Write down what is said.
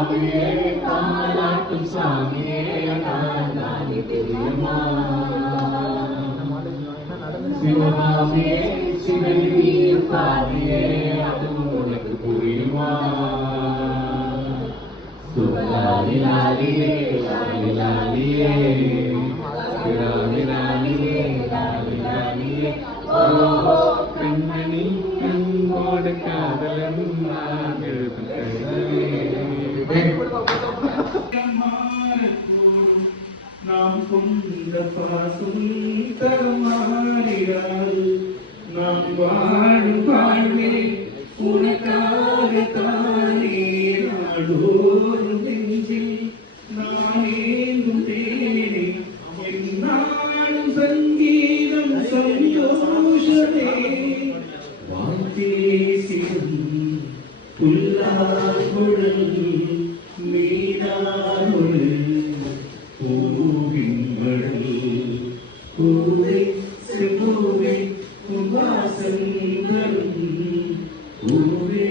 சாமியே தாலாட்டும் சாமியே தாலாடி தெரியுமா சிவகாமியே சிவனீர் பாதியே அதுவும் உனக்கு புரியுமா சுபலாலி லாலியே லாலி லாலியே லாலி லாலியே லாலி லாலியே ஓஹோ கண்மணி கண்போடு காதலன் நாம் கொண்ட பாசும் தருமாறியால் நாம் வாழும் வாழ்வே உனக்காக தானே நாடோறும் நெஞ்சில் நானேங்கும் தேனே என்னாலும் சங்கீதம் சந்தோஷமே வாந்தேசியும் புல்லாங்குழல் மீதானொரு பூவின் மழல் பூவை செம்பூவை வாசந்தரும் பூவே